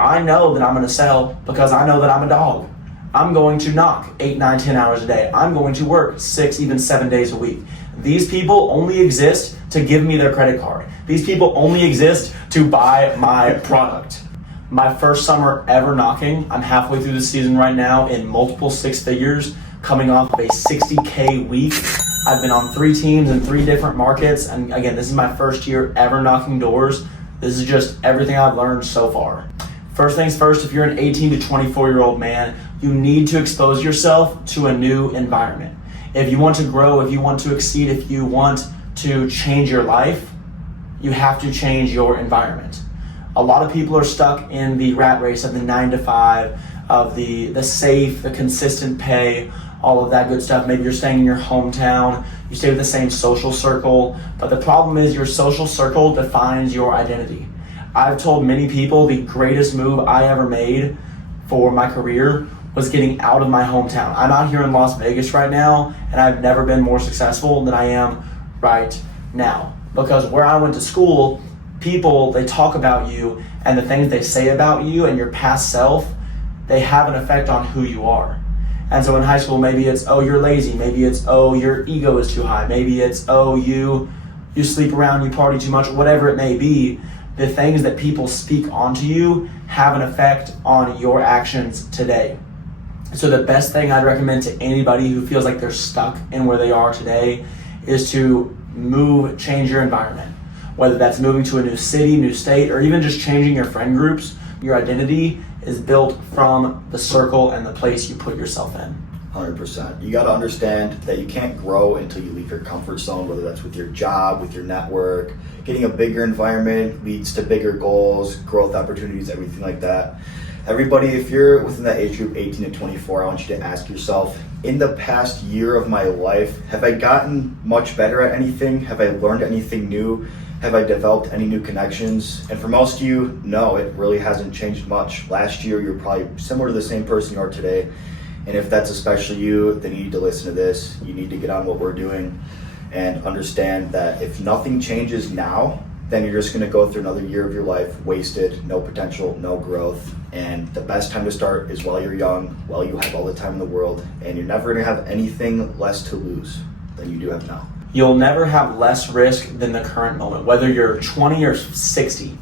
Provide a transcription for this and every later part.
I know that I'm going to sell because I know that I'm a dog. I'm going to knock 8, 9, 10 hours a day. I'm going to work 6, even 7 days a week. These people only exist to give me their credit card. These people only exist to buy my product. My first summer ever knocking, I'm halfway through the season right now in multiple 6 figures, coming off of a 60K week. I've been on 3 teams in 3 different markets. And again, this is my first year ever knocking doors. This is just everything I've learned so far. First things first, if you're an 18 to 24-year-old man, you need to expose yourself to a new environment. If you want to grow, if you want to exceed, if you want to change your life, you have to change your environment. A lot of people are stuck in the rat race of the 9 to 5, of the safe, the consistent pay, all of that good stuff. Maybe you're staying in your hometown, you stay with the same social circle, but the problem is your social circle defines your identity. I've told many people the greatest move I ever made for my career was getting out of my hometown. I'm out here in Las Vegas right now, and I've never been more successful than I am right now. Because where I went to school, people, they talk about you, and the things they say about you and your past self, they have an effect on who you are. And so in high school, maybe it's, oh, you're lazy. Maybe it's, oh, your ego is too high. Maybe it's, oh, you sleep around, you party too much, whatever it may be. The things that people speak onto you have an effect on your actions today. So the best thing I'd recommend to anybody who feels like they're stuck in where they are today is to change your environment. Whether that's moving to a new city, new state, or even just changing your friend groups, your identity is built from the circle and the place you put yourself in. 100%. You got to understand that you can't grow until you leave your comfort zone, whether that's with your job, with your network. Getting a bigger environment leads to bigger goals, growth opportunities, everything like that. Everybody, if you're within that age group, 18 to 24, I want you to ask yourself, in the past year of my life, have I gotten much better at anything? Have I learned anything new? Have I developed any new connections? And for most of you, no, it really hasn't changed much. Last year, you're probably similar to the same person you are today. And if that's especially you, then you need to listen to this. You need to get on what we're doing and understand that if nothing changes now, then you're just going to go through another year of your life wasted, no potential, no growth. And the best time to start is while you're young, while you have all the time in the world, and you're never going to have anything less to lose than you do have now. You'll never have less risk than the current moment, whether you're 20 or 60.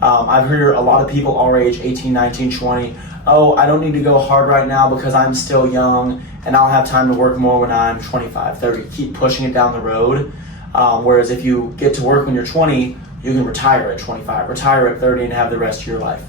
I've heard a lot of people our age, 18, 19, 20, oh, I don't need to go hard right now because I'm still young and I'll have time to work more when I'm 25, 30. Keep pushing it down the road. Whereas if you get to work when you're 20, you can retire at 25, retire at 30 and have the rest of your life.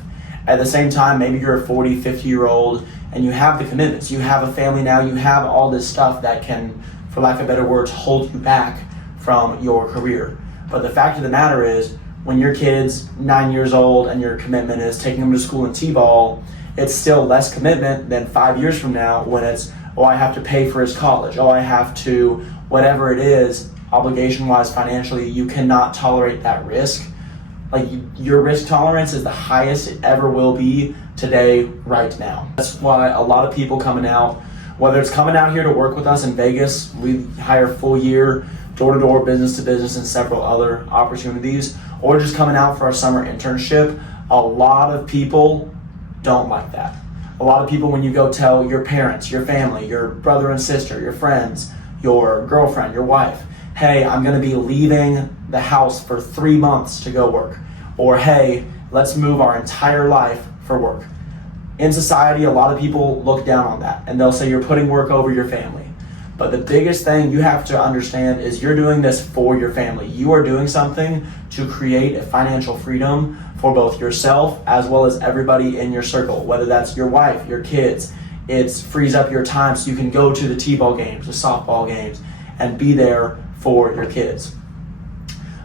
At the same time, maybe you're a 40, 50-year-old and you have the commitments. You have a family now, you have all this stuff that can, for lack of better words, hold you back from your career. But the fact of the matter is, when your kid's 9 years old and your commitment is taking them to school in T-ball, it's still less commitment than 5 years from now when it's, oh, I have to pay for his college, oh, I have to, whatever it is, obligation-wise, financially, you cannot tolerate that risk. Like, your risk tolerance is the highest it ever will be today, right now. That's why a lot of people coming out, whether it's coming out here to work with us in Vegas, we hire full year, door-to-door, business-to-business, and several other opportunities, or just coming out for our summer internship, a lot of people don't like that. A lot of people, when you go tell your parents, your family, your brother and sister, your friends, your girlfriend, your wife, hey, I'm gonna be leaving the house for 3 months to go work. Or hey, let's move our entire life for work. In society, a lot of people look down on that and they'll say you're putting work over your family. But the biggest thing you have to understand is you're doing this for your family. You are doing something to create a financial freedom for both yourself as well as everybody in your circle, whether that's your wife, your kids. It frees up your time so you can go to the t-ball games, the softball games, and be there for your kids.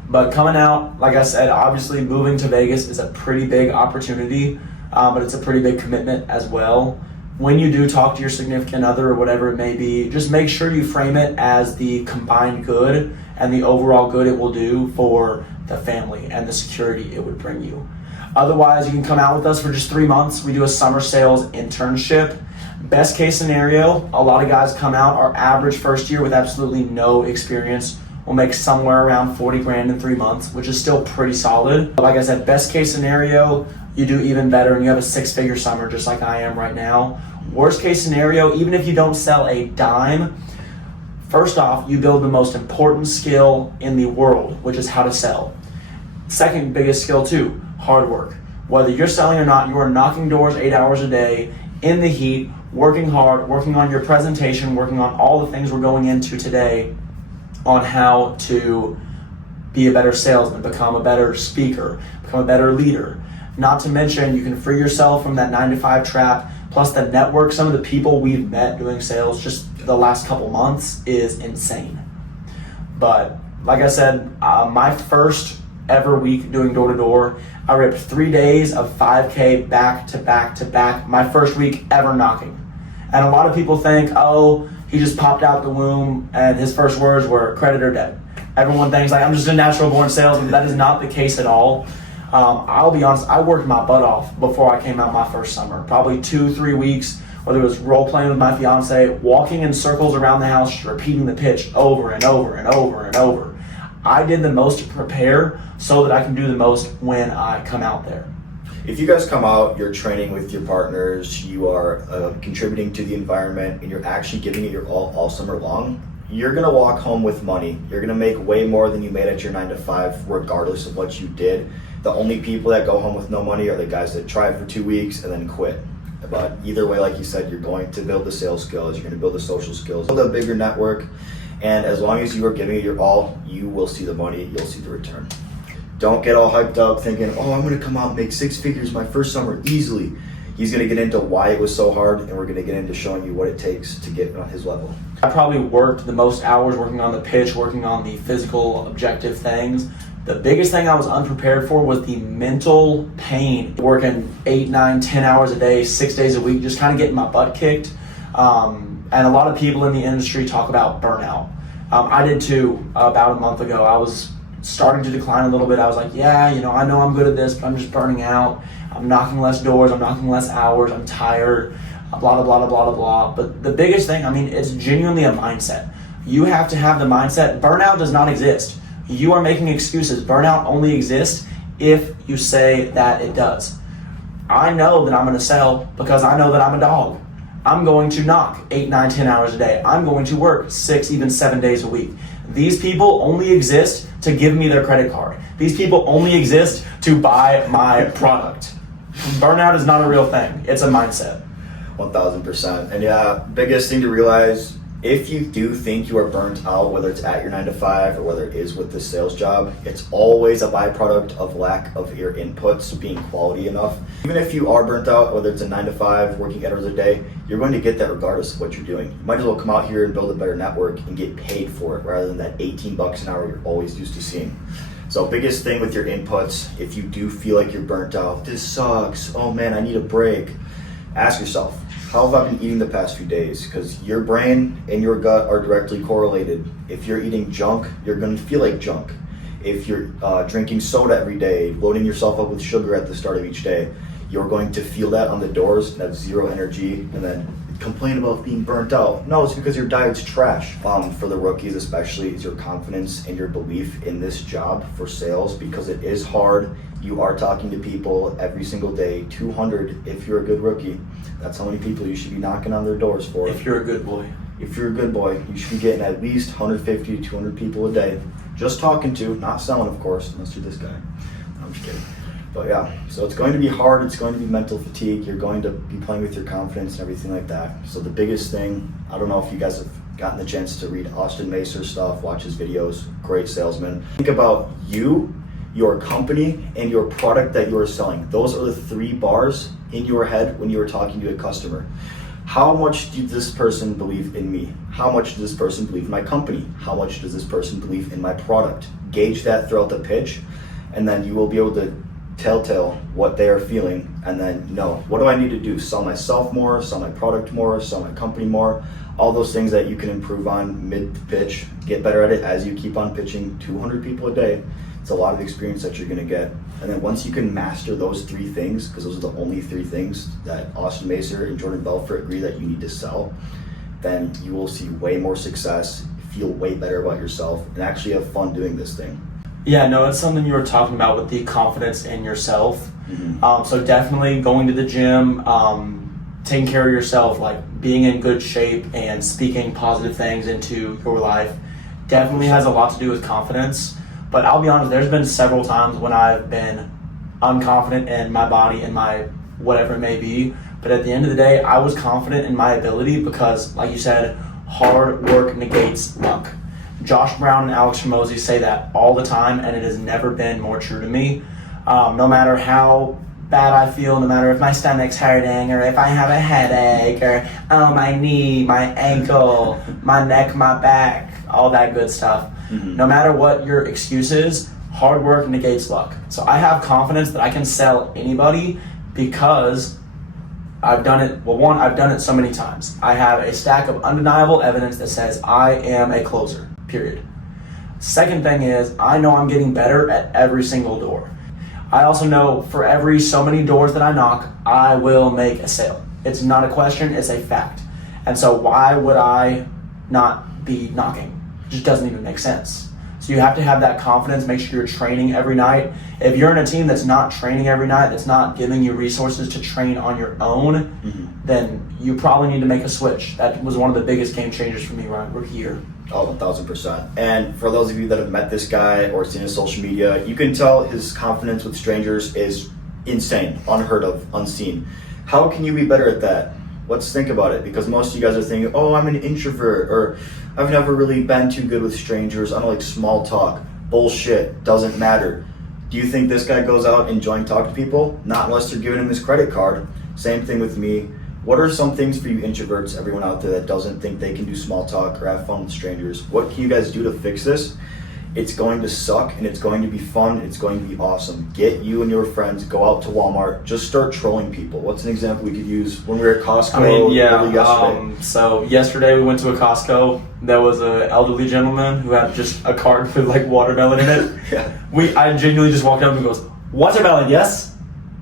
But coming out, like I said, obviously moving to Vegas is a pretty big opportunity, but it's a pretty big commitment as well. When you do talk to your significant other or whatever it may be, just make sure you frame it as the combined good and the overall good it will do for the family and the security it would bring you. Otherwise, you can come out with us for just 3 months. We do a summer sales internship. Best case scenario, a lot of guys come out, our average first year with absolutely no experience will make somewhere around 40 grand in 3 months, which is still pretty solid. Like I said, best case scenario, you do even better and you have a 6-figure summer just like I am right now. Worst case scenario, even if you don't sell a dime, first off, you build the most important skill in the world, which is how to sell. Second biggest skill too, hard work. Whether you're selling or not, you are knocking doors 8 hours a day in the heat, working hard, working on your presentation, working on all the things we're going into today on how to be a better salesman, become a better speaker, become a better leader. Not to mention, you can free yourself from that 9-to-5 trap, plus the network. Some of the people we've met doing sales just the last couple months is insane. But like I said, my first ever week doing door-to-door, I ripped 3 days of 5K back to back to back, my first week ever knocking. And a lot of people think, oh, he just popped out the womb and his first words were credit or debt. Everyone thinks like I'm just a natural born salesman. That is not the case at all. I'll be honest, I worked my butt off before I came out my first summer. Probably 2-3 weeks, whether it was role playing with my fiance, walking in circles around the house, just repeating the pitch over and over and over and over. I did the most to prepare so that I can do the most when I come out there. If you guys come out, you're training with your partners, you are contributing to the environment, and you're actually giving it your all summer long, you're gonna walk home with money. You're gonna make way more than you made at your 9-to-5, regardless of what you did. The only people that go home with no money are the guys that try it for 2 weeks and then quit. But either way, like you said, you're going to build the sales skills, you're gonna build the social skills, build a bigger network, and as long as you are giving it your all, you will see the money, you'll see the return. Don't get all hyped up thinking, oh, I'm gonna come out and make 6 figures my first summer easily. He's gonna get into why it was so hard, and we're gonna get into showing you what it takes to get on his level. I probably worked the most hours working on the pitch, working on the physical objective things. The biggest thing I was unprepared for was the mental pain, working 8, 9, 10 hours a day, 6 days a week, just kind of getting my butt kicked. And a lot of people in the industry talk about burnout. I did too. About a month ago, I was starting to decline a little bit. I was like, yeah, I know I'm good at this, but I'm just burning out. I'm knocking less doors, I'm knocking less hours, I'm tired, blah, blah, blah, blah, blah, blah. But the biggest thing, it's genuinely a mindset. You have to have the mindset. Burnout does not exist. You are making excuses. Burnout only exists if you say that it does. I know that I'm gonna sell because I know that I'm a dog. I'm going to knock 8, 9, 10 hours a day. I'm going to work 6, even 7 days a week. These people only exist to give me their credit card. These people only exist to buy my product. Burnout is not a real thing. It's a mindset. 1000%. And yeah, biggest thing to realize, if you do think you are burnt out, whether it's at your 9-to-5 or whether it is with the sales job, it's always a byproduct of lack of your inputs being quality enough. Even if you are burnt out, whether it's a 9-to-5, working 8 hours a day, you're going to get that regardless of what you're doing. You might as well come out here and build a better network and get paid for it rather than that $18 an hour you're always used to seeing. So biggest thing with your inputs, if you do feel like you're burnt out, this sucks, oh man, I need a break, ask yourself, how have I been eating the past few days? Because your brain and your gut are directly correlated. If you're eating junk, you're going to feel like junk. If you're drinking soda every day, loading yourself up with sugar at the start of each day, you're going to feel that on the doors and have zero energy and then complain about being burnt out. No, it's because your diet's trash. For the rookies especially, is your confidence and your belief in this job for sales, because it is hard. You are talking to people every single day, 200 if you're a good rookie. That's how many people you should be knocking on their doors for. If you're a good boy. If you're a good boy, you should be getting at least 150 to 200 people a day. Just talking to, not selling, of course, unless you're this guy. No, I'm just kidding. But yeah, so it's going to be hard. It's going to be mental fatigue. You're going to be playing with your confidence and everything like that. So the biggest thing, I don't know if you guys have gotten the chance to read Austin Macer's stuff, watch his videos, great salesman. Think about you, your company, and your product that you are selling. Those are the 3 bars in your head when you are talking to a customer. How much does this person believe in me? How much does this person believe in my company? How much does this person believe in my product? Gauge that throughout the pitch, and then you will be able to telltale what they are feeling, and then know, what do I need to do? Sell myself more, sell my product more, sell my company more, all those things that you can improve on mid-pitch, get better at it as you keep on pitching 200 people a day. It's a lot of experience that you're gonna get. And then once you can master those 3 things, because those are the only 3 things that Austin Macer and Jordan Belfort agree that you need to sell, then you will see way more success, feel way better about yourself, and actually have fun doing this thing. Yeah, no, it's something you were talking about with the confidence in yourself. So definitely going to the gym, taking care of yourself, like being in good shape and speaking positive things into your life definitely has a lot to do with confidence. But I'll be honest, there's been several times when I've been unconfident in my body and my whatever it may be. But at the end of the day, I was confident in my ability because, like you said, hard work negates luck. Josh Brown and Alex Hormozy say that all the time, and it has never been more true to me. No matter how bad I feel, no matter if my stomach's hurting or if I have a headache or my knee, my ankle, my neck, my back, all that good stuff. No matter what your excuse is, hard work negates luck. So I have confidence that I can sell anybody because I've done it. Well, one, I've done it so many times. I have a stack of undeniable evidence that says I am a closer, period. Second thing is, I know I'm getting better at every single door. I also know for every so many doors that I knock, I will make a sale. It's not a question, it's a fact. And so why would I not be knocking? It just doesn't even make sense. So you have to have that confidence, make sure you're training every night. If you're in a team that's not training every night, that's not giving you resources to train on your own, then you probably need to make a switch. That was one of the biggest game changers for me right here. Oh, 1,000%. And for those of you that have met this guy or seen his social media, you can tell his confidence with strangers is insane, unheard of, unseen. How can you be better at that? Let's think about it, because most of you guys are thinking, oh, I'm an introvert, or I've never really been too good with strangers. I don't like small talk. Bullshit. Doesn't matter. Do you think this guy goes out enjoying talking to people? Not unless you're giving him his credit card. Same thing with me. What are some things for you introverts, everyone out there that doesn't think they can do small talk or have fun with strangers? What can you guys do to fix this? It's going to suck, and it's going to be fun. It's going to be awesome. Get you and your friends, go out to Walmart, just start trolling people. What's an example we could use when we were at Costco? Yesterday? So yesterday we went to a Costco. There was an elderly gentleman who had just a cart with like watermelon in it. I genuinely just walked up and he goes, "Watermelon, yes?"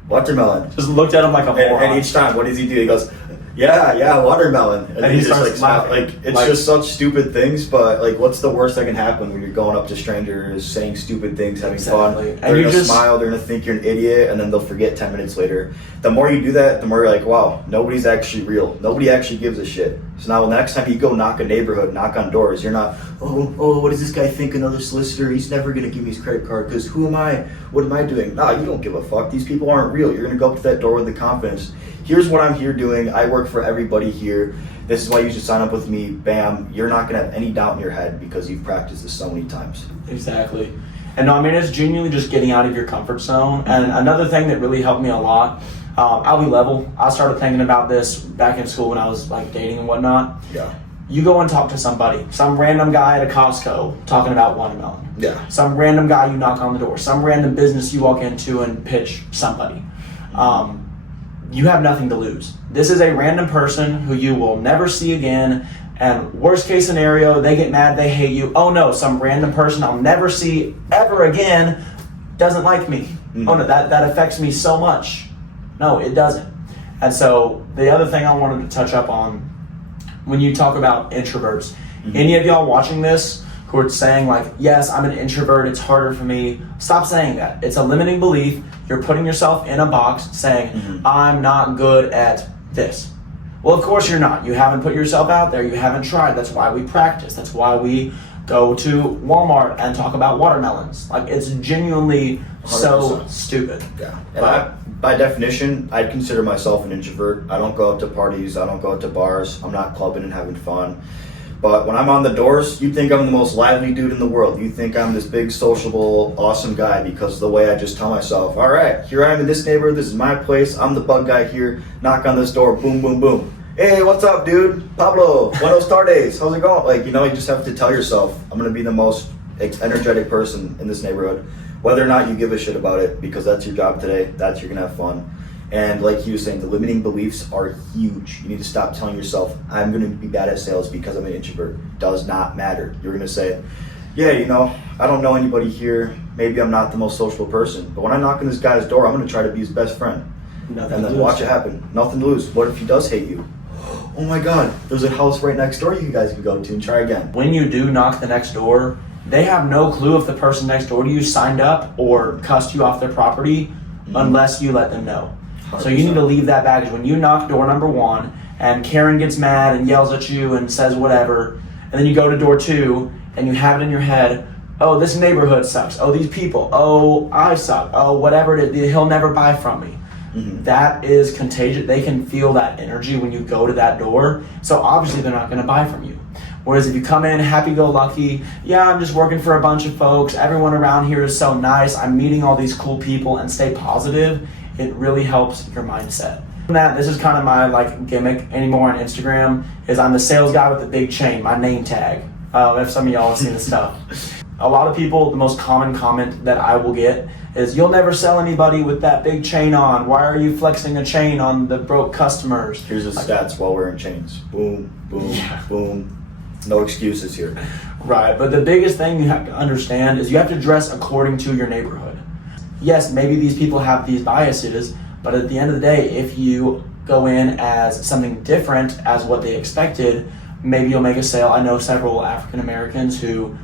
Watermelon. Just looked at him like a moron. And each time, what does he do? He goes, yeah, watermelon. And he just starts laughing. Like, it's just such stupid things, but like, what's the worst that can happen when you're going up to strangers, saying stupid things, having fun? And they're going to smile, they're going to think you're an idiot, and then they'll forget 10 minutes later. The more you do that, the more you're like, wow, nobody's actually real. Nobody actually gives a shit. So now the next time you go knock a neighborhood, knock on doors, you're not, oh, what does this guy think? Another solicitor? He's never going to give me his credit card because who am I? What am I doing? Nah, you don't give a fuck. These people aren't real. You're going to go up to that door with the confidence. Here's what I'm here doing. I work for everybody here. This is why you should sign up with me. Bam. You're not going to have any doubt in your head because you've practiced this so many times. Exactly. And no, I mean, it's genuinely just getting out of your comfort zone. And another thing that really helped me a lot, I'll be level. I started thinking about this back in school when I was like dating and whatnot. Yeah. You go and talk to somebody, some random guy at a Costco talking about watermelon. Yeah. Some random guy you knock on the door, some random business you walk into and pitch somebody. You have nothing to lose. This is a random person who you will never see again, and worst case scenario, they get mad, they hate you. Oh no, some random person I'll never see ever again doesn't like me. Oh no, that affects me so much. No, it doesn't. And so the other thing I wanted to touch up on, when you talk about introverts, any of y'all watching this who are saying like, yes, I'm an introvert, it's harder for me, stop saying that. It's a limiting belief. You're putting yourself in a box saying, I'm not good at this. Well, of course you're not. You haven't put yourself out there. You haven't tried. That's why we practice. That's why we go to Walmart and talk about watermelons. Like, it's genuinely 100%. So stupid. Yeah. And by definition, I'd consider myself an introvert. I don't go out to parties. I don't go out to bars. I'm not clubbing and having fun. But when I'm on the doors, you think I'm the most lively dude in the world. You think I'm this big, sociable, awesome guy because of the way I just tell myself, all right, here I am in this neighborhood. This is my place. I'm the bug guy here. Knock on this door. Boom, boom, boom. Hey, what's up, dude? Pablo, buenos tardes. How's it going? Like, you know, you just have to tell yourself, I'm going to be the most energetic person in this neighborhood. Whether or not you give a shit about it, because that's your job today. That's you're going to have fun. And like he was saying, the limiting beliefs are huge. You need to stop telling yourself, I'm going to be bad at sales because I'm an introvert. Does not matter. You're going to say, yeah, you know, I don't know anybody here. Maybe I'm not the most sociable person. But when I knock on this guy's door, I'm going to try to be his best friend. And then watch it happen. Nothing to lose. What if he does hate you? Oh my God, there's a house right next door you guys can go to and try again. When you do knock the next door, they have no clue if the person next door to you signed up or cussed you off their property unless you let them know. 100%. So you need to leave that baggage. When you knock door number 1 and Karen gets mad and yells at you and says whatever, and then you go to door 2 and you have it in your head, oh, this neighborhood sucks. Oh, these people. Oh, I suck. Oh, whatever it is, he'll never buy from me. That is contagious. They can feel that energy when you go to that door. So obviously they're not going to buy from you. Whereas if you come in happy-go-lucky, yeah, I'm just working for a bunch of folks. Everyone around here is so nice. I'm meeting all these cool people, and stay positive. It really helps your mindset. This is kind of my like gimmick anymore on Instagram. Is I'm the sales guy with the big chain, my name tag. If some of y'all have seen this stuff. A lot of people, the most common comment that I will get is, you'll never sell anybody with that big chain on. Why are you flexing a chain on the broke customers? Here's the stats while wearing chains. Boom, boom, boom. No excuses here. Right, but the biggest thing you have to understand is you have to dress according to your neighborhood. Yes, maybe these people have these biases, but at the end of the day, if you go in as something different as what they expected, maybe you'll make a sale. I know several African Americans who,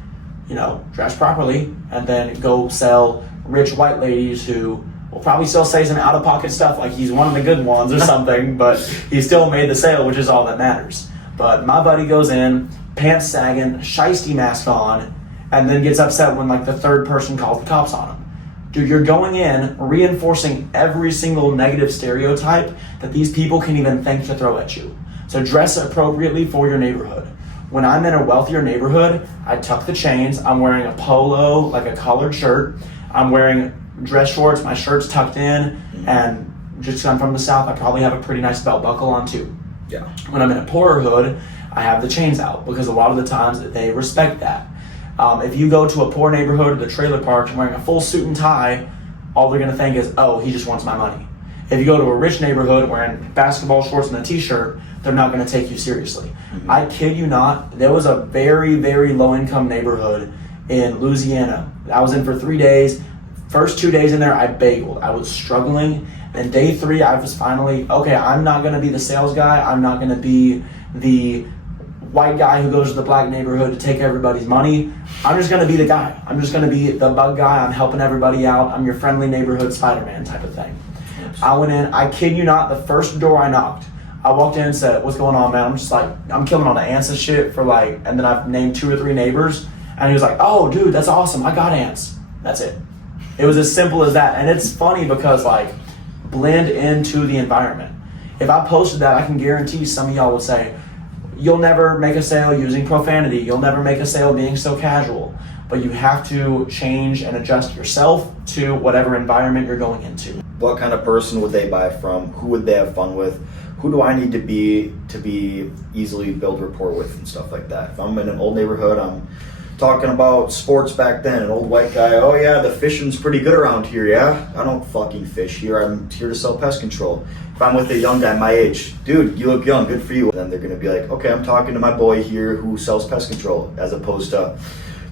dress properly and then go sell rich white ladies who will probably still say some out-of-pocket stuff like he's one of the good ones or something, but he still made the sale, which is all that matters. But my buddy goes in, pants sagging, shiesty mask on, and then gets upset when like the third person calls the cops on him. Dude, you're going in reinforcing every single negative stereotype that these people can even think to throw at you. So dress appropriately for your neighborhood. When I'm in a wealthier neighborhood, I tuck the chains. I'm wearing a polo, like a collared shirt. I'm wearing dress shorts. My shirt's tucked in. And just 'cause I'm from the South, I probably have a pretty nice belt buckle on too. Yeah. When I'm in a poorer hood, I have the chains out because a lot of the times they respect that. If you go to a poor neighborhood or the trailer parks and wearing a full suit and tie, all they're gonna think is, oh, he just wants my money. If you go to a rich neighborhood wearing basketball shorts and a t-shirt, they're not gonna take you seriously. I kid you not, there was a very, very low income neighborhood in Louisiana. I was in for 3 days. First 2 days in there, I bageled. I was struggling. And day 3, I was finally, okay, I'm not gonna be the sales guy. I'm not gonna be the white guy who goes to the black neighborhood to take everybody's money. I'm just gonna be the guy. I'm just gonna be the bug guy. I'm helping everybody out. I'm your friendly neighborhood Spider-Man type of thing. I went in, I kid you not, the first door I knocked, I walked in and said, what's going on, man? I'm just like, I'm killing all the ants and shit for like, and then I've named 2 or 3 neighbors. And he was like, oh, dude, that's awesome. I got ants. That's it. It was as simple as that. And it's funny because like, blend into the environment. If I posted that, I can guarantee some of y'all would say, you'll never make a sale using profanity. You'll never make a sale being so casual. But you have to change and adjust yourself to whatever environment you're going into. What kind of person would they buy from? Who would they have fun with? Who do I need to be easily build rapport with and stuff like that? If I'm in an old neighborhood, I'm talking about sports back then. An old white guy, oh yeah, the fishing's pretty good around here, yeah? I don't fucking fish here. I'm here to sell pest control. If I'm with a young guy my age, dude, you look young, good for you. Then they're gonna be like, okay, I'm talking to my boy here who sells pest control, as opposed to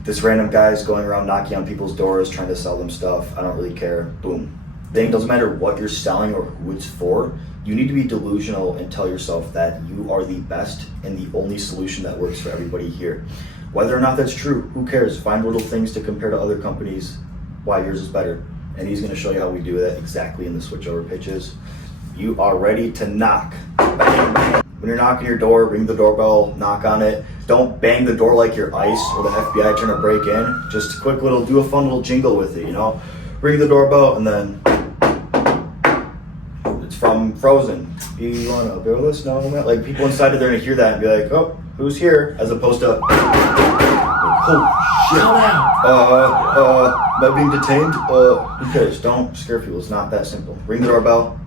this random guy's going around knocking on people's doors trying to sell them stuff. I don't really care. Boom. It doesn't matter what you're selling or who it's for. You need to be delusional and tell yourself that you are the best and the only solution that works for everybody here. Whether or not that's true, who cares? Find little things to compare to other companies, why yours is better. And he's gonna show you how we do that exactly in the switchover pitches. You are ready to knock. Bang, bang. When you're knocking your door, ring the doorbell, knock on it. Don't bang the door like you're ICE or the FBI trying to break in. Just a quick little, do a fun little jingle with it, Ring the doorbell and then it's from Frozen. Do you want to build this? No, like people inside of there gonna hear that and be like, oh, who's here? As opposed to, oh shit. Am I being detained? Who cares? Don't scare people. It's not that simple. Ring the doorbell.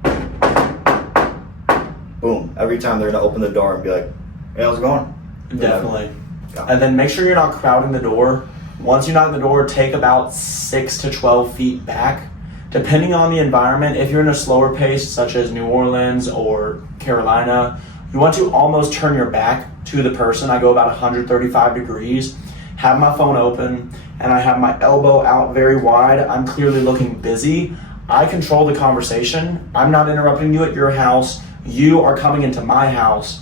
Boom. Every time they're gonna open the door and be like, hey, how's it going? Definitely. Yeah. And then make sure you're not crowding the door. Once you knock the door, take about 6 to 12 feet back. Depending on the environment, if you're in a slower pace, such as New Orleans or Carolina, you want to almost turn your back to the person. I go about 135 degrees, have my phone open, and I have my elbow out very wide. I'm clearly looking busy. I control the conversation. I'm not interrupting you at your house. You are coming into my house.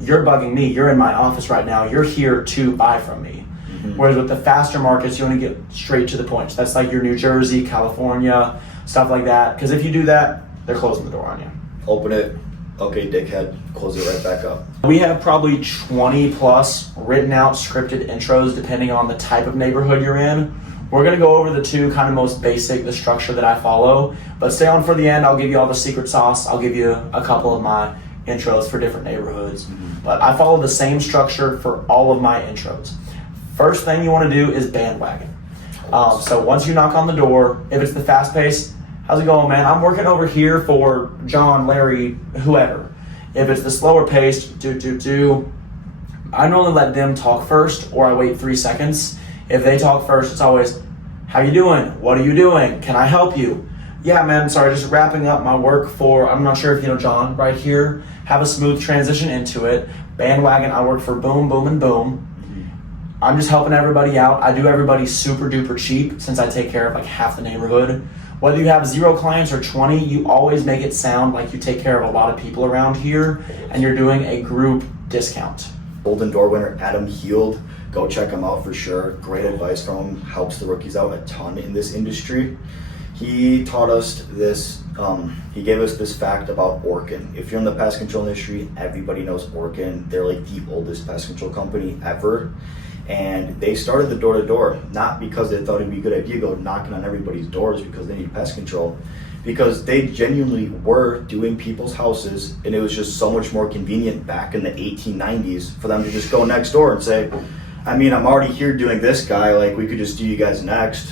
You're bugging me. You're in my office right now. You're here to buy from me. Whereas with the faster markets, you want to get straight to the point. So that's like your New Jersey, California, stuff like that. Because if you do that, they're closing the door on you. Open it. Okay, dickhead. Close it right back up. We have probably 20 plus written out scripted intros depending on the type of neighborhood you're in. We're going to go over the two kind of most basic, the structure that I follow. But stay on for the end. I'll give you all the secret sauce. I'll give you a couple of my intros for different neighborhoods. But I follow the same structure for all of my intros. First thing you want to do is bandwagon. So once you knock on the door, if it's the fast pace, how's it going, man? I'm working over here for John, Larry, whoever. If it's the slower paced, I normally let them talk first, or I wait 3 seconds. If they talk first, it's always, how you doing? What are you doing? Can I help you? Yeah, man, sorry, just wrapping up my work for, I'm not sure if you know John, right here. Have a smooth transition into it. Bandwagon, I work for Boom, Boom, and Boom. I'm just helping everybody out. I do everybody super duper cheap since I take care of like half the neighborhood. Whether you have 0 clients or 20, you always make it sound like you take care of a lot of people around here and you're doing a group discount. Golden Door winner Adam Heald. Go check him out for sure. Great advice from him. Helps the rookies out a ton in this industry. He taught us this, he gave us this fact about Orkin. If you're in the pest control industry, everybody knows Orkin. They're like the oldest pest control company ever. And they started the door-to-door, not because they thought it'd be a good idea to go knocking on everybody's doors because they need pest control, because they genuinely were doing people's houses, and it was just so much more convenient back in the 1890s for them to just go next door and say, I mean, I'm already here doing this guy, like we could just do you guys next.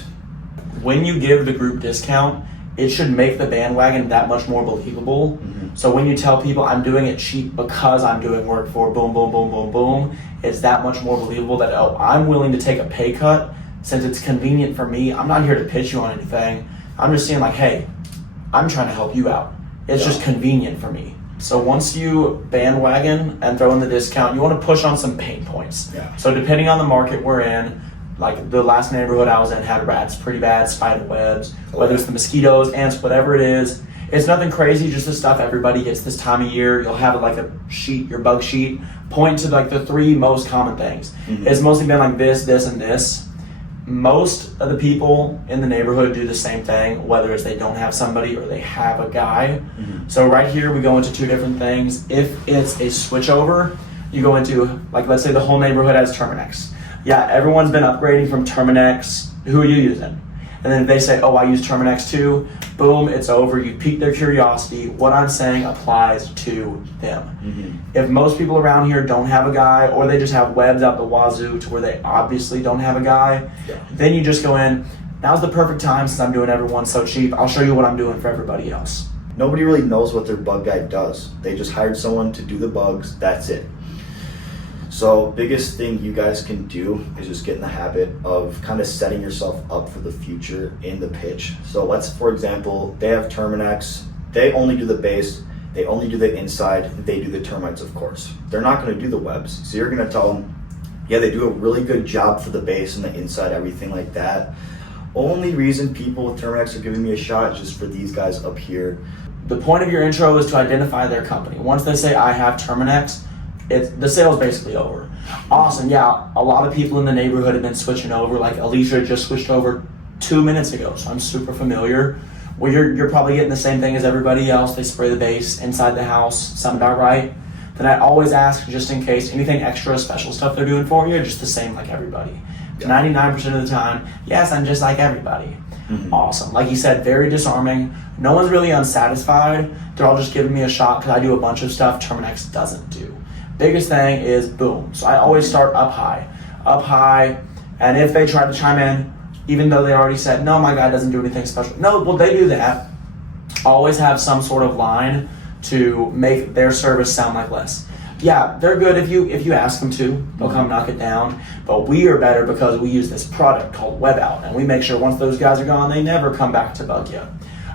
When you give the group discount, it should make the bandwagon that much more believable. So when you tell people I'm doing it cheap because I'm doing work for boom, boom, boom, boom, boom, it's that much more believable that, oh, I'm willing to take a pay cut since it's convenient for me. I'm not here to pitch you on anything. I'm just saying like, hey, I'm trying to help you out. It's just convenient for me. So once you bandwagon and throw in the discount, you want to push on some pain points. So depending on the market we're in, like the last neighborhood I was in had rats pretty bad, spider webs, whether it's the mosquitoes, ants, whatever it is. It's nothing crazy, just the stuff everybody gets this time of year. You'll have like a sheet, your bug sheet, point to like the 3 most common things. It's mostly been like this, and this. Most of the people in the neighborhood do the same thing, whether it's they don't have somebody or they have a guy. So right here we go into 2 different things. If it's a switchover, you go into, like let's say the whole neighborhood has Terminex. Yeah, everyone's been upgrading from Terminex. Who are you using? And then if they say, oh, I use Terminex too, boom, it's over. You pique their curiosity. What I'm saying applies to them. If most people around here don't have a guy, or they just have webs out the wazoo to where they obviously don't have a guy, then you just go in, now's the perfect time since I'm doing everyone so cheap. I'll show you what I'm doing for everybody else. Nobody really knows what their bug guy does. They just hired someone to do the bugs, that's it. So biggest thing you guys can do is just get in the habit of kind of setting yourself up for the future in the pitch. So let's, for example, they have Terminex, they only do the base, they only do the inside, they do the termites, of course. They're not going to do the webs. So you're going to tell them, yeah, they do a really good job for the base and the inside, everything like that. Only reason people with Terminex are giving me a shot is just for these guys up here. The point of your intro is to identify their company. Once they say, I have Terminex, the sale's basically over. Awesome, yeah, a lot of people in the neighborhood have been switching over. Like Alicia just switched over 2 minutes ago, so I'm super familiar. Well, you're probably getting the same thing as everybody else. They spray the base inside the house, sound about right? Then I always ask, just in case, anything extra special stuff they're doing for you, or just the same like everybody? 99% of the time, yes, I'm just like everybody. Awesome. Like you said, very disarming. No one's really unsatisfied. They're all just giving me a shot because I do a bunch of stuff Terminex doesn't do. Biggest thing is boom. So I always start up high, and if they try to chime in, even though they already said, no, my guy doesn't do anything special. No, well, they do that. Always have some sort of line to make their service sound like less. Yeah, they're good if you ask them to. They'll come knock it down. But we are better because we use this product called Web Out, and we make sure once those guys are gone, they never come back to bug you.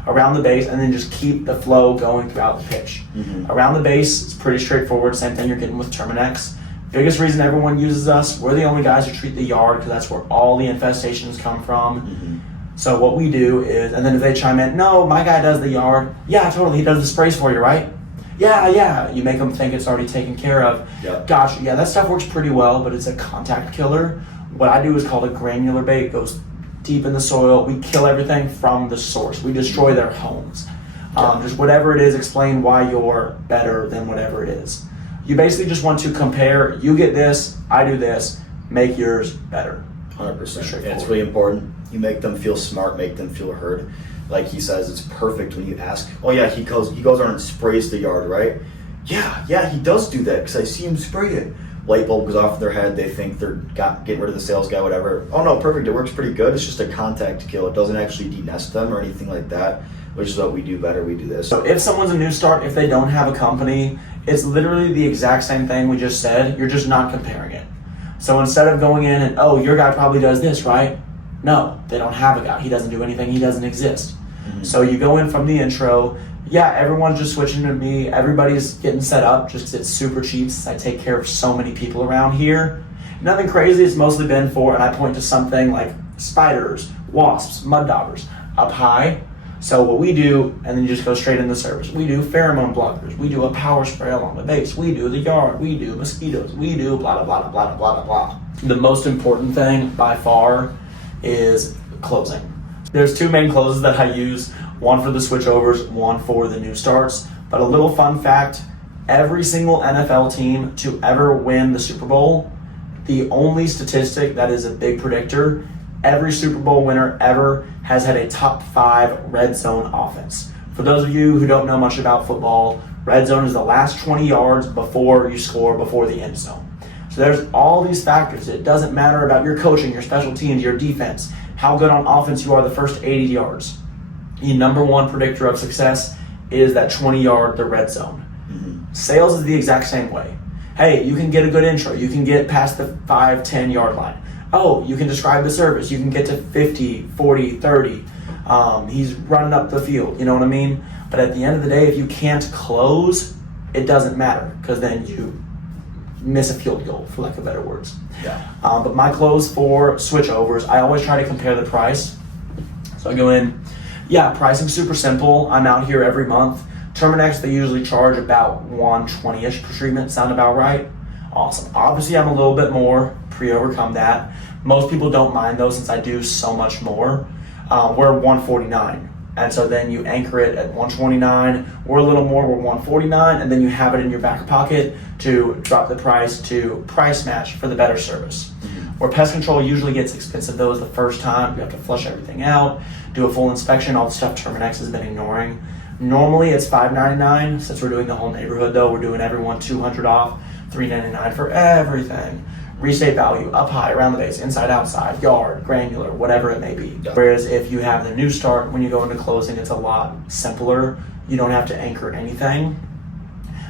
Around the base, and then just keep the flow going throughout the pitch. Around the base, it's pretty straightforward. Same thing you're getting with Terminex. Biggest reason everyone uses us, we're the only guys who treat the yard because that's where all the infestations come from. So what we do is, and then if they chime in, no, my guy does the yard. Yeah, totally, he does the sprays for you, right? Yeah. You make them think it's already taken care of. Gotcha, yeah, that stuff works pretty well, but it's a contact killer. What I do is called a granular bait. It goes deep in the soil. We kill everything from the source. We destroy their homes. Just whatever it is, explain why you're better than whatever it is. You basically just want to compare, you get this, I do this, make yours better. 100%. It's really important. You make them feel smart, make them feel heard. Like he says, it's perfect when you ask, oh yeah, he goes on and sprays the yard, right? Yeah, he does do that because I see him spray it. Light bulb goes off their head, they think they're getting rid of the sales guy, whatever. Oh no, perfect, it works pretty good. It's just a contact kill. It doesn't actually denest them or anything like that, which is what we do better. We do this. So if someone's a new start, if they don't have a company, it's literally the exact same thing we just said. You're just not comparing it. So instead of going in and, oh, your guy probably does this, right? No, they don't have a guy. He doesn't do anything. He doesn't exist. Mm-hmm. So you go in from the intro. Yeah, everyone's just switching to me. Everybody's getting set up just because it's super cheap since I take care of so many people around here. Nothing crazy. It's mostly been for, and I point to something like spiders, wasps, mud daubers up high. So what we do, and then you just go straight into service. We do pheromone blockers. We do a power spray along the base. We do the yard. We do mosquitoes. We do blah, blah, blah, blah, blah, blah, blah. The most important thing by far is closing. There's two main closes that I use, one for the switchovers, one for the new starts. But a little fun fact, every single NFL team to ever win the Super Bowl, the only statistic that is a big predictor, every Super Bowl winner ever has had a top 5 red zone offense. For those of you who don't know much about football, red zone is the last 20 yards before you score, before the end zone. So there's all these factors. It doesn't matter about your coaching, your special teams, your defense, how good on offense you are the first 80 yards. The number one predictor of success is that 20-yard, the red zone. Mm-hmm. Sales is the exact same way. Hey, you can get a good intro. You can get past the 5, 10-yard line. Oh, you can describe the service. You can get to 50, 40, 30. He's running up the field. You know what I mean? But at the end of the day, if you can't close, it doesn't matter because then you miss a field goal, for lack of better words. Yeah. But my close for switchovers, I always try to compare the price. So I go in, pricing's super simple. I'm out here every month. Terminex, they usually charge about $120-ish per treatment. Sound about right? Awesome. Obviously, I'm a little bit more, pre-overcome that. Most people don't mind though, since I do so much more. We're $149. And so then you anchor it at $129. We're a little more, we're $149, and then you have it in your back pocket to drop the price to price match for the better service. Mm-hmm. Where pest control usually gets expensive though is the first time. You have to flush everything out, do a full inspection, all the stuff Terminex has been ignoring. Normally it's $5.99. Since we're doing the whole neighborhood though, we're doing everyone $200 off, $3.99 for everything. Restate value, up high, around the base, inside, outside, yard, granular, whatever it may be. Yeah. Whereas if you have the new start, when you go into closing, it's a lot simpler. You don't have to anchor anything.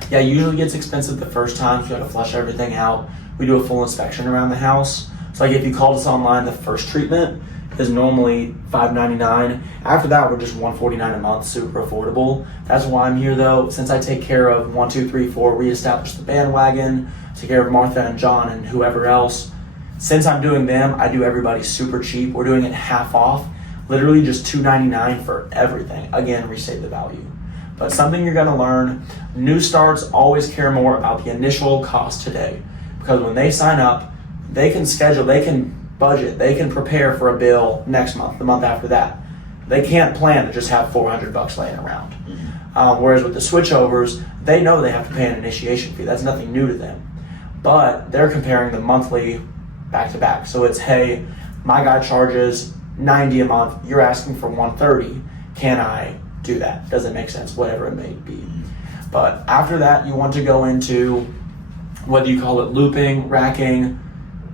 Yeah, it usually gets expensive the first time, so you have to flush everything out. We do a full inspection around the house. So like if you called us online, the first treatment is normally $5.99. After that, we're just $149 a month, super affordable. That's why I'm here though, since I take care of 1, 2, 3, 4, reestablish the bandwagon, take care of Martha and John and whoever else. Since I'm doing them, I do everybody super cheap. We're doing it half off, literally just $2.99 for everything. Again, restate the value. But something you're gonna learn, new starts always care more about the initial cost today. Because when they sign up, they can schedule, they can budget, they can prepare for a bill next month, the month after that. They can't plan to just have $400 laying around. Mm-hmm. Whereas with the switchovers, they know they have to pay an initiation fee. That's nothing new to them. But they're comparing the monthly back to back. So it's, hey, my guy charges $90 a month. You're asking for $130. Can I do that? Does it make sense? Whatever it may be. But after that, you want to go into whether you call it looping, racking,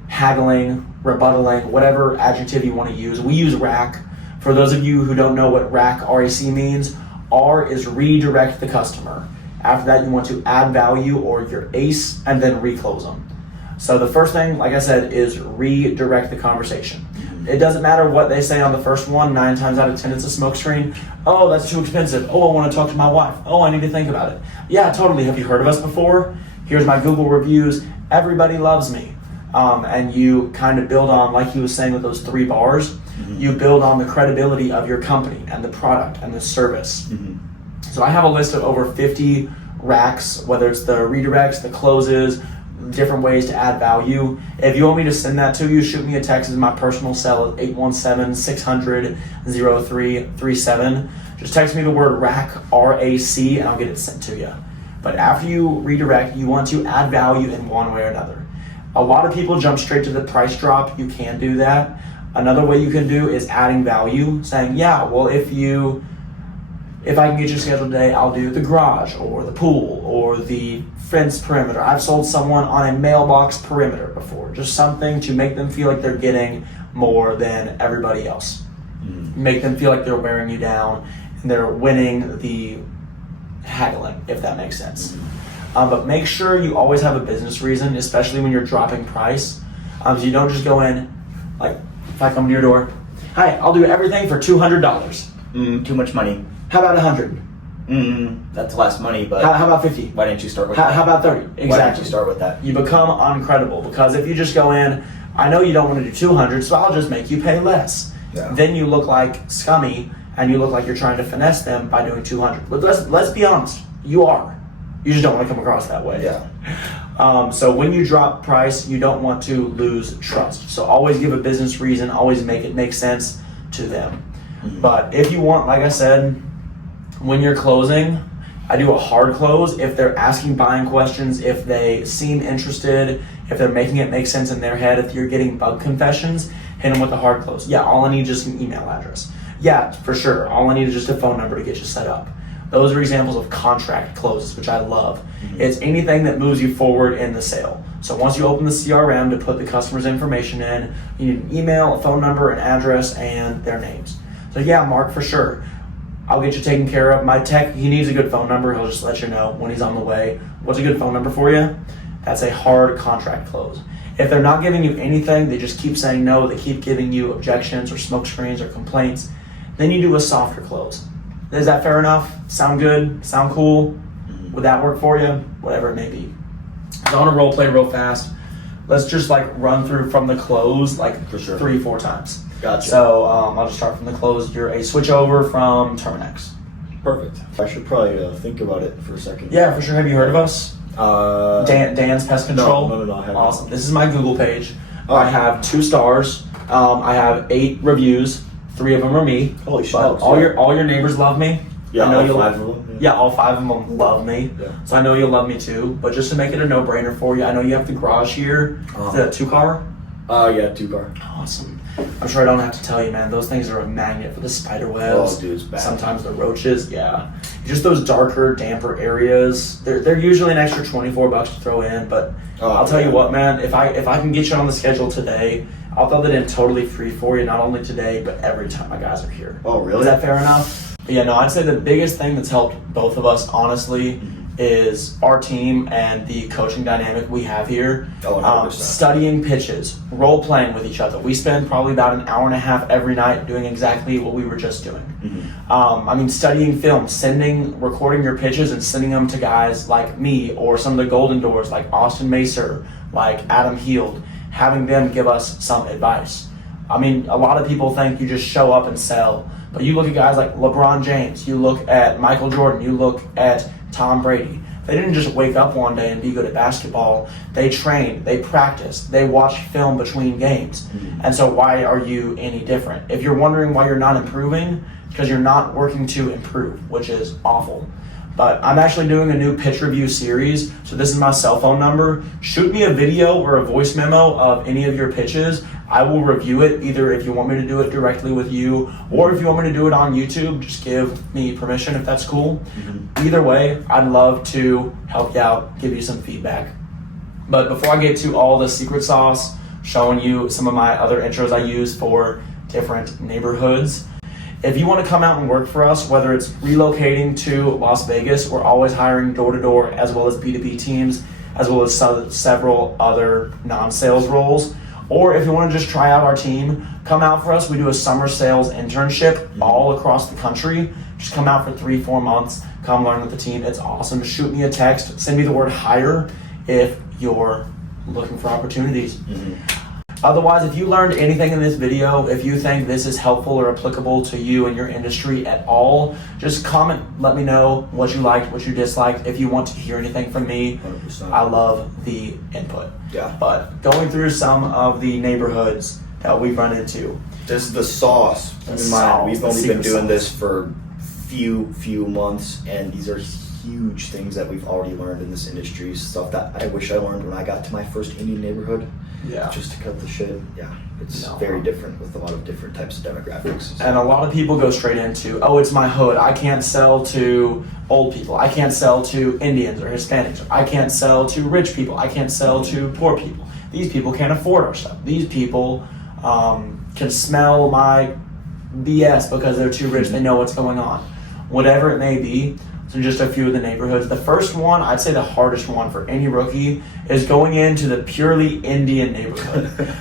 haggling, rebuttaling, whatever adjective you want to use. We use rack. For those of you who don't know what rack, RAC means, R is redirect the customer. After that, you want to add value or your ace and then reclose them. So the first thing, like I said, is redirect the conversation. It doesn't matter what they say on the first one, 9 times out of 10 it's a smokescreen. Oh, that's too expensive. Oh, I want to talk to my wife. Oh, I need to think about it. Yeah, totally. Have you heard of us before? Here's my Google reviews. Everybody loves me. And you kind of build on, like he was saying with those 3 bars, you build on the credibility of your company and the product and the service. Mm-hmm. So I have a list of over 50 racks, whether it's the redirects, the closes, different ways to add value. If you want me to send that to you, shoot me a text. My personal cell is 817-600-0337. Just text me the word RAC, R-A-C, and I'll get it sent to you. But after you redirect, you want to add value in one way or another. A lot of people jump straight to the price drop. You can do that. Another way you can do is adding value, saying, yeah, well, if I can get you scheduled today, I'll do the garage or the pool or the fence perimeter. I've sold someone on a mailbox perimeter before. Just something to make them feel like they're getting more than everybody else. Make them feel like they're wearing you down and they're winning the haggling, if that makes sense. But make sure you always have a business reason, especially when you're dropping price. So you don't just go in, like if I come to your door, hi, I'll do everything for $200. Too much money. How about 100? That's less money, but How about 50? why didn't you start with that? How about 30? Exactly. Why didn't you start with that? You become uncredible because if you just go in, I know you don't want to do 200, so I'll just make you pay less. Yeah. Then you look like scummy and you look like you're trying to finesse them by doing 200. But let's be honest, you are. You just don't want to come across that way. Yeah. So when you drop price, you don't want to lose trust. So always give a business reason, always make it make sense to them. But if you want, like I said, when you're closing, I do a hard close. If they're asking buying questions, if they seem interested, if they're making it make sense in their head, if you're getting bug confessions, hit them with a hard close. Yeah, all I need is just an email address. Yeah, for sure. All I need is just a phone number to get you set up. Those are examples of contract closes, which I love. It's anything that moves you forward in the sale. So once you open the CRM to put the customer's information in, you need an email, a phone number, an address, and their names. So yeah, Mark, for sure. I'll get you taken care of. My tech, he needs a good phone number. He'll just let you know when he's on the way. What's a good phone number for you? That's a hard contract close. If they're not giving you anything, they just keep saying no, they keep giving you objections or smoke screens or complaints, then you do a softer close. Is that fair enough? Sound good? Sound cool? Would that work for you? Whatever it may be. So I want to role play real fast. Let's just like run through from the close like For sure. 3-4 times. Gotcha. So I'll just start from the close. You're a switch over from Terminex. Perfect. I should probably think about it for a second. Yeah, for sure. Have you heard of us? Dan's Pest Control? No, I haven't. Awesome. This is my Google page. Oh. I have 2 stars. I have 8 reviews. 3 of them are me. Holy shit. But all your neighbors love me. Yeah, I know all you'll- 5 of them. Yeah, all 5 of them love me. Yeah. So I know you'll love me too. But just to make it a no-brainer for you, I know you have the garage here. Is it a 2-car? Yeah, 2-car. Awesome. I'm sure I don't have to tell you, man. Those things are a magnet for the spider webs. Oh, dude, it's bad. Sometimes the roaches. Yeah. Just those darker, damper areas. They're usually an extra $24 to throw in. But I'll tell you what, man. If I can get you on the schedule today, I'll throw that in totally free for you. Not only today, but every time my guys are here. Oh, really? Is that fair enough? But yeah, no, I'd say the biggest thing that's helped both of us, honestly, is our team and the coaching dynamic we have here. Oh, 100%. Studying pitches, role playing with each other. We spend probably about an hour and a half every night doing exactly what we were just doing. Studying film, recording your pitches and sending them to guys like me or some of the Golden Doors like Austin Macer, like Adam Heald, having them give us some advice. A lot of people think you just show up and sell, but you look at guys like LeBron James, you look at Michael Jordan, you look at Tom Brady. They didn't just wake up one day and be good at basketball. They trained, they practiced, they watched film between games. And so why are you any different? If you're wondering why you're not improving, because you're not working to improve, which is awful. But I'm actually doing a new pitch review series. So this is my cell phone number. Shoot me a video or a voice memo of any of your pitches. I will review it, either if you want me to do it directly with you, or if you want me to do it on YouTube, just give me permission if that's cool. Either way, I'd love to help you out, give you some feedback. But before I get to all the secret sauce, showing you some of my other intros I use for different neighborhoods, if you want to come out and work for us, whether it's relocating to Las Vegas, we're always hiring door-to-door as well as B2B teams, as well as several other non-sales roles. Or if you want to just try out our team, come out for us. We do a summer sales internship all across the country. Just come out for 3-4 months, come learn with the team. It's awesome. Shoot me a text, send me the word hire if you're looking for opportunities. Otherwise, if you learned anything in this video, if you think this is helpful or applicable to you and your industry at all, just comment, let me know what you liked, what you disliked. If you want to hear anything from me, 100%. I love the input. Yeah. But going through some of the neighborhoods that we've run into. This is the sauce. Keep in mind, we've only been doing this for few months, and these are huge things that we've already learned in this industry. Stuff that I wish I learned when I got to my first Indian neighborhood. Yeah. Just to cut the shit. Yeah. It's very different with a lot of different types of demographics. And a lot of people go straight into, oh, it's my hood. I can't sell to old people. I can't sell to Indians or Hispanics. I can't sell to rich people. I can't sell to poor people. These people can't afford our stuff. These people can smell my BS because they're too rich. They know what's going on. Whatever it may be. So just a few of the neighborhoods. The first one, I'd say the hardest one for any rookie, is going into the purely Indian neighborhood.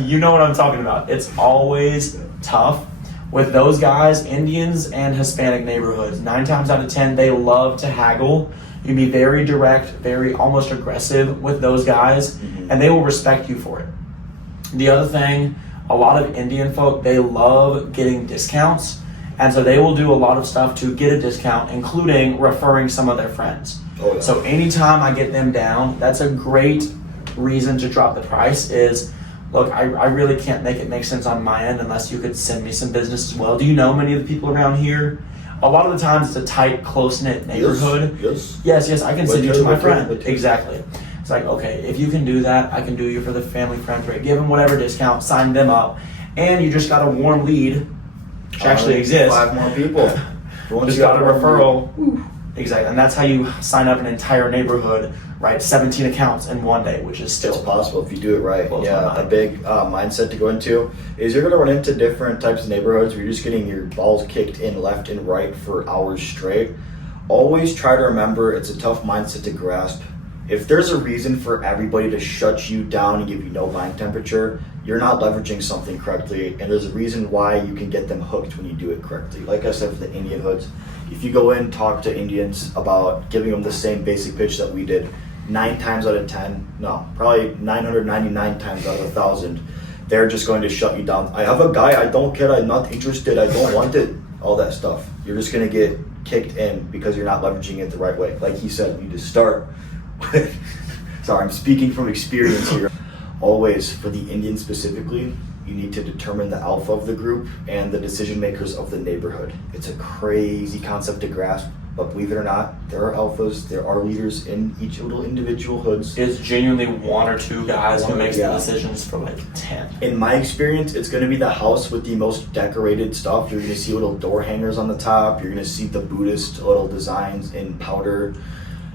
You know what I'm talking about. It's always tough with those guys, Indians and Hispanic neighborhoods. 9 times out of 10, they love to haggle. You can be very direct, very almost aggressive with those guys, and they will respect you for it. The other thing, a lot of Indian folk, they love getting discounts. And so they will do a lot of stuff to get a discount, including referring some of their friends. Oh, yeah. So anytime I get them down, that's a great reason to drop the price is, look, I really can't make it make sense on my end unless you could send me some business as well. Do you know many of the people around here? A lot of the times it's a tight, close-knit neighborhood. Yes, I can send you to my friend. Exactly. It's like, okay, if you can do that, I can do you for the family friends rate. Give them whatever discount, sign them up, and you just got a warm lead. Which actually exists. 5 more people. Just got a referral. Exactly, and that's how you sign up an entire neighborhood, right? 17 accounts in one day, which is still it's possible if you do it right. Yeah, a big mindset to go into is you're going to run into different types of neighborhoods where you're just getting your balls kicked in left and right for hours straight. Always try to remember it's a tough mindset to grasp. If there's a reason for everybody to shut you down and give you no buying temperature, you're not leveraging something correctly, and there's a reason why you can get them hooked when you do it correctly. Like I said for the Indian hoods, if you go in, talk to Indians about giving them the same basic pitch that we did, 9 times out of 10, no, probably 999 times out of 1,000, they're just going to shut you down. I have a guy, I don't care, I'm not interested, I don't want it, all that stuff. You're just going to get kicked in because you're not leveraging it the right way. Like he said, you need to start with, sorry, I'm speaking from experience here. Always, for the Indians specifically, you need to determine the alpha of the group and the decision makers of the neighborhood. It's a crazy concept to grasp, but believe it or not, there are alphas, there are leaders in each little individual hoods. It's genuinely 1 or 2 guys who makes the decisions for like 10. In my experience, it's going to be the house with the most decorated stuff. You're going to see little door hangers on the top. You're going to see the Buddhist little designs in powder.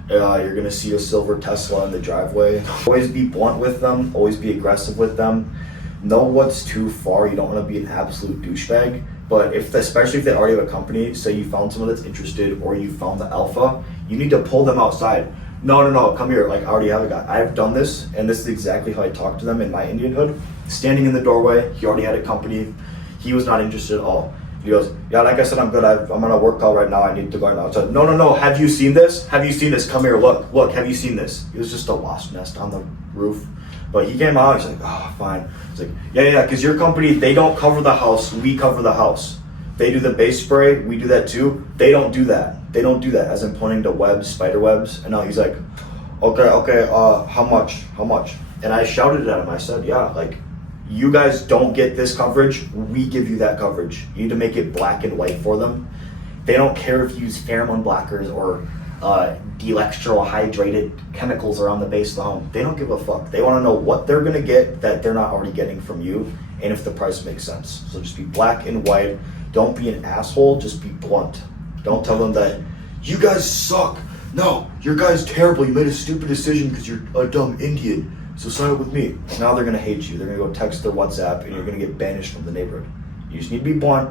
You're going to see a silver Tesla in the driveway. Always be blunt with them. Always be aggressive with them. Know what's too far. You don't want to be an absolute douchebag. But especially if they already have a company, say you found someone that's interested or you found the alpha, you need to pull them outside. No, come here. Like, I already have a guy. I've done this, and this is exactly how I talk to them in my Indian hood. Standing in the doorway, he already had a company. He was not interested at all. He goes, yeah, like I said, I'm good. I'm on a work call right now. I need to go right now. I said, no. Have you seen this? Have you seen this? Come here. Look. Have you seen this? It was just a wasp nest on the roof. But he came out. He's like, oh, fine. It's like, yeah, because your company, they don't cover the house. We cover the house. They do the base spray. We do that too. They don't do that. As in pointing to webs, spider webs. And now he's like, okay. How much? And I shouted at him. I said, yeah, like, you guys don't get this coverage, we give you that coverage. You need to make it black and white for them. They don't care if you use pheromone blockers or deelectrohydrated chemicals around the base of the home. They don't give a fuck. They want to know what they're going to get that they're not already getting from you, and if the price makes sense. So just be black and white. Don't be an asshole, just be blunt. Don't tell them that, you guys suck. No, your guy's terrible. You made a stupid decision because you're a dumb Indian. So sign up with me. Now they're going to hate you. They're going to go text their WhatsApp and you're going to get banished from the neighborhood. You just need to be blunt.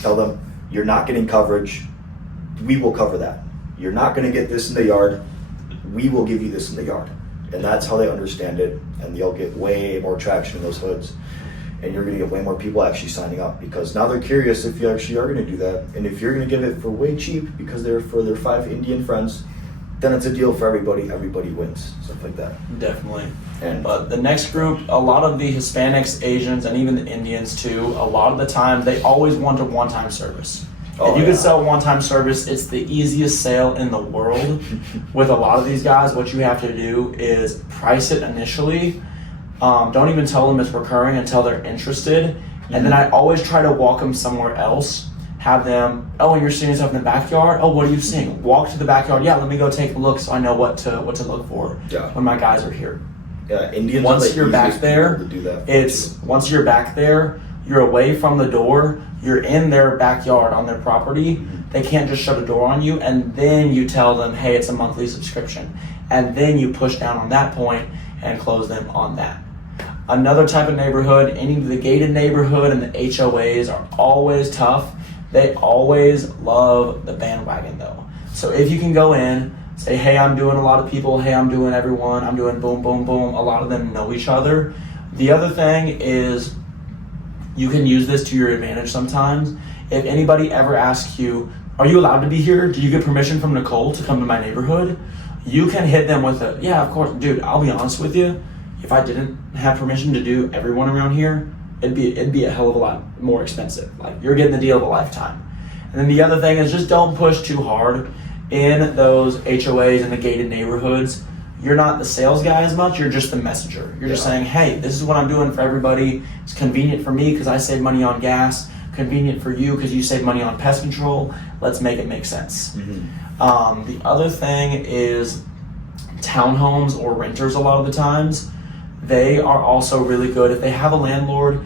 Tell them, you're not getting coverage. We will cover that. You're not going to get this in the yard. We will give you this in the yard. And that's how they understand it. And they'll get way more traction in those hoods. And you're going to get way more people actually signing up because now they're curious if you actually are going to do that. And if you're going to give it for way cheap because they're for their 5 Indian friends, then it's a deal for everybody. Everybody wins, stuff like that. Definitely. And But the next group, a lot of the Hispanics, Asians, and even the Indians too, a lot of the time, they always want a one-time service. If you could sell one-time service, it's the easiest sale in the world. With a lot of these guys, what you have to do is price it initially. Don't even tell them it's recurring until they're interested. And then I always try to walk them somewhere else. Have them, oh, and you're seeing stuff in the backyard? Oh, what are you seeing? Walk to the backyard. Yeah, let me go take a look so I know what to look for when my guys are here. Indians once you're back there, once you're back there, you're away from the door, you're in their backyard on their property. They can't just shut a door on you, and then you tell them, hey, it's a monthly subscription. And then you push down on that point and close them on that. Another type of neighborhood, the gated neighborhood and the HOAs are always tough. They always love the bandwagon though. So if you can go in, say, hey, I'm doing a lot of people, hey, I'm doing everyone, I'm doing boom, boom, boom. A lot of them know each other. The other thing is you can use this to your advantage sometimes. If anybody ever asks you, are you allowed to be here? Do you get permission from Nicole to come to my neighborhood? You can hit them with a, yeah, of course. Dude, I'll be honest with you. If I didn't have permission to do everyone around here, it'd be a hell of a lot more expensive. Like, you're getting the deal of a lifetime. And then the other thing is just don't push too hard in those HOAs and the gated neighborhoods. You're not the sales guy as much, you're just the messenger. You're just saying, hey, this is what I'm doing for everybody. It's convenient for me because I save money on gas, convenient for you because you save money on pest control. Let's make it make sense. The other thing is townhomes or renters a lot of the times. They are also really good. If they have a landlord,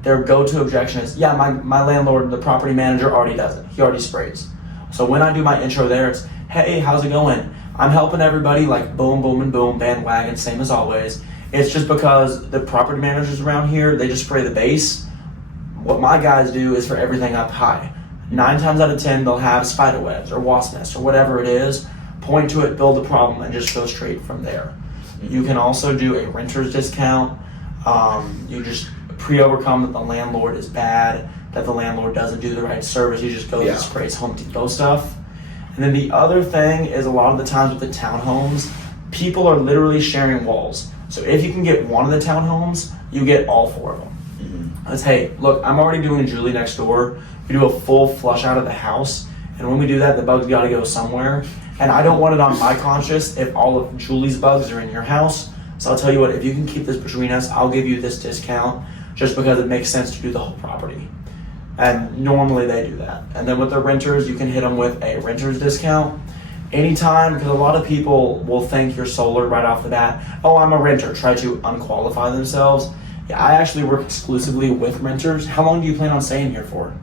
their go-to objection is, yeah, my landlord, the property manager already does it. He already sprays. So when I do my intro there, it's, hey, how's it going? I'm helping everybody, like boom, boom, and boom, bandwagon, same as always. It's just because the property managers around here, they just spray the base. What my guys do is for everything up high. 9 times out of 10, they'll have spider webs or wasp nests or whatever it is, point to it, build the problem, and just go straight from there. You can also do a renter's discount. You just pre-overcome that the landlord is bad, that the landlord doesn't do the right service. He just goes and sprays Home Depot stuff. And then the other thing is a lot of the times with the townhomes, people are literally sharing walls. So if you can get one of the townhomes, you get all 4 of them. It's, hey, look, I'm already doing Julie next door. We do a full flush out of the house. And when we do that, the bugs got to go somewhere. And I don't want it on my conscience if all of Julie's bugs are in your house. So I'll tell you what, if you can keep this between us, I'll give you this discount just because it makes sense to do the whole property. And normally they do that. And then with the renters, you can hit them with a renter's discount anytime, because a lot of people will think you're solar right off the bat. Oh, I'm a renter. Try to unqualify themselves. Yeah, I actually work exclusively with renters. How long do you plan on staying here for?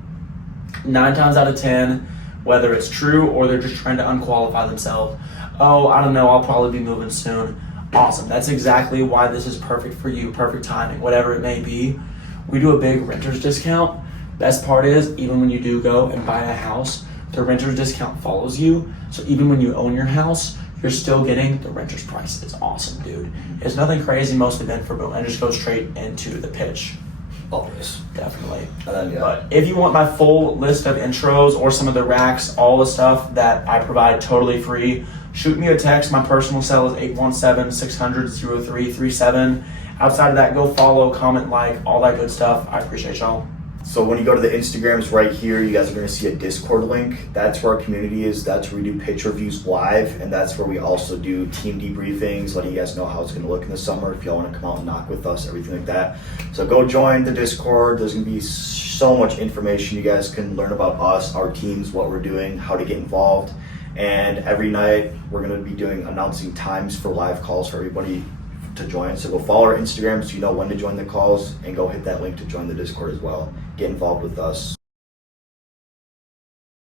9 times out of 10, whether it's true or they're just trying to unqualify themselves. Oh, I don't know, I'll probably be moving soon. Awesome. That's exactly why this is perfect for you, perfect timing, whatever it may be. We do a big renter's discount. Best part is, even when you do go and buy a house, the renter's discount follows you. So even when you own your house, you're still getting the renter's price. It's awesome, dude. It's nothing crazy, mostly meant for boom. And just go straight into the pitch. Always. Definitely. But if you want my full list of intros or some of the racks, all the stuff that I provide totally free, shoot me a text. My personal cell is 817-600-0337. Outside of that, go follow, comment, like, all that good stuff. I appreciate y'all. So when you go to the Instagrams right here, you guys are going to see a Discord link. That's where our community is. That's where we do pitch reviews live, and that's where we also do team debriefings, letting you guys know how it's going to look in the summer if y'all want to come out and knock with us, everything like that. So go join the Discord. There's going to be so much information. You guys can learn about us, our teams, what we're doing, how to get involved. And every night we're going to be announcing times for live calls for everybody to join. So go follow our Instagram so you know when to join the calls, and go hit that link to join the Discord as well. Get involved with us.